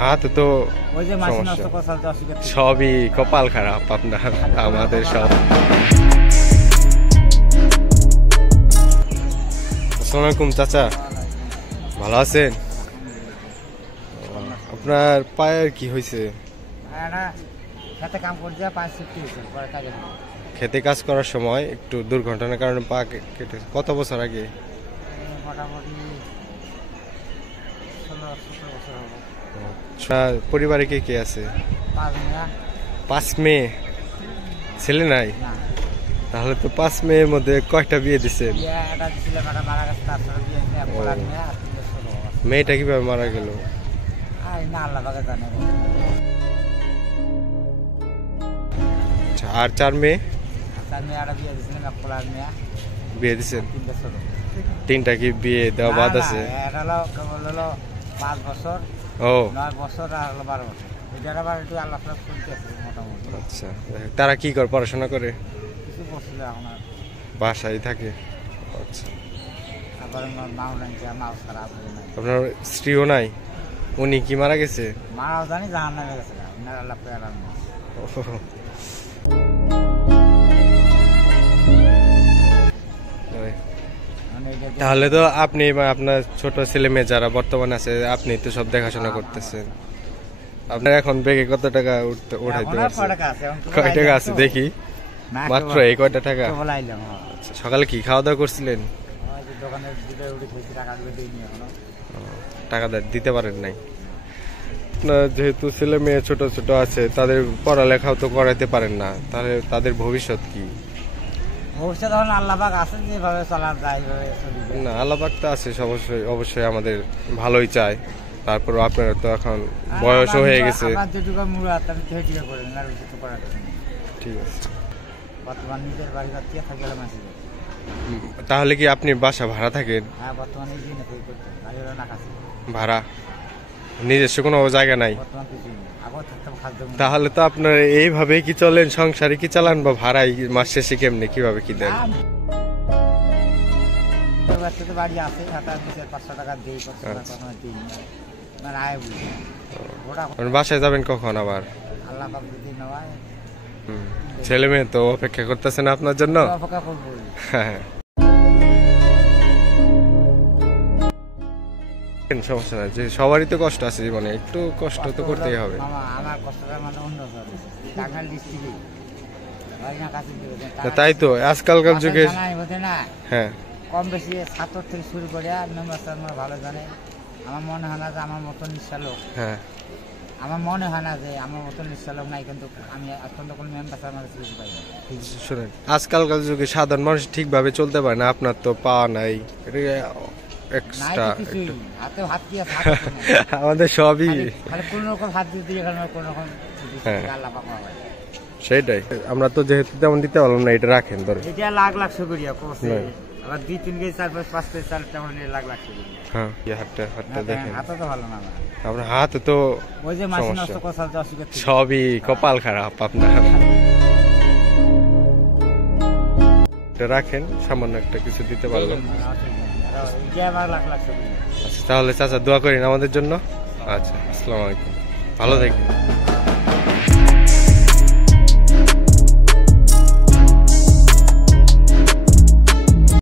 হাত তো সবই কপাল খারাপ আপনার আমাদের সব। আসসালামু আলাইকুম চাচা, ভালো আছেন? আপনার পায়ের কি হয়েছে? খেতে কাজ করার সময় একটু দুর্ঘটনার কারণে পা কেটে। কত বছর আগে? পরিবারে কে কে আছে? 5 মেয়ে। ছেলে নাই? তাহলে তো 5 মেয়ের মধ্যে কয়টা বিয়ে দিচ্ছেন? মেয়েটা কিভাবে মারা গেল? আর 4 মেয়ে বিয়ে দিচ্ছেন? 3টা কি বিয়ে দেওয়া বাদ আছে? 5 বছর, ও 9 বছর আর 12 বছর। আচ্ছা, তারা কি করে? পড়াশোনা করে? কিছু বছর এখন বাসায় থাকে। আচ্ছা, আপনার স্ত্রীও নাই? উনি কি মারা গেছে? মারাও জানি জাহান্নামে গেছে। তাহলে তো আপনি আপনার ছোট ছেলে মেয়ে যারা বর্তমানে আছে আপনি তো সব দেখাশোনা করতেছেন। আপনার এখন ব্যাগে কত টাকা উঠাইতে পারছেন? কয় টাকা আছে দেখি? মাত্র এই কয়টা টাকা? আচ্ছা, সকালে কি খাওয়া দাওয়া করছিলেন? টাকা দিতে পারেন নাই? যেহেতু ছেলে মেয়ে ছোট ছোট আছে, তাদের পড়ালেখাও তো করাইতে পারেন না, তাহলে তাদের ভবিষ্যৎ কি? ভবিষ্যৎ এখন আল্লাহ পাক আছে, যেভাবে চলা যায় না, আল্লাহ পাক তো আছে অবশ্যই, অবশ্যই আমাদের ভালোই চায়। তারপর আপনারা তো এখন বয়সও হয়ে গেছে। ঠিক আছে। বর্তমান নিজের বাড়ি তাহলে কি আপনি বাসা ভাড়া থাকেন? হ্যাঁ, বর্তমানে ভাড়া, নিজস্ব কোনো জায়গা নাই? তাহলে তো আপনার এইভাবে কি চলেন? সংসারে কি চালান বা ভাড়াই মাস শেষে কেমনে কিভাবে কি দেন? বাসায় যাবেন কখন আবার? ছেলে মেয়ে তো অপেক্ষা করতেছে না আপনার জন্য? হ্যাঁ, সমস্যা নাই, যে সবারই তো কষ্ট আছে জীবনে, একটু কষ্ট তো করতেই হবে। তাই তো আজকালকার যুগে হ্যাঁ কম বেশি ছাত্র থেকে শুরু করে ভালো জানে। আমার মনে হয় না যে আমার মতন নিঃসালোক, হ্যাঁ আমার মনে হয় না যে আমার মতন নিঃসালোক নাই, কিন্তু আমি এখন তো কোনো মেম্বার পাই না। শুনেন, আজকালকার যুগে সাধারণ মানুষ ঠিকভাবে চলতে পারে না, আপনার তো পাওয়া নাই, আমাদের সবই সেইটাই। আমরা তো যেহেতু তেমন দিতে পারলাম না, এটা রাখেন ধরে। এটা লাখ লাখ শুকরিয়া করছে, আবার 2-3 কেজি 4-5 কেজি চাল তেমন লাখ লাখ শুকরিয়া। হ্যাঁ, হাতটা দেখেন। হাতও তো ভালো না আপনার হাত তো ওই যে মাছি নষ্ট কসাল অসুখ, সবই কপাল খারাপ আপনার। এটা রাখেন, সামান্য একটা কিছু দিতে পারলাম। আচ্ছা, তাহলে চাচা দোয়া করেন আমাদের জন্য। আচ্ছা, আসসালামু আলাইকুম, ভালো থাকেন।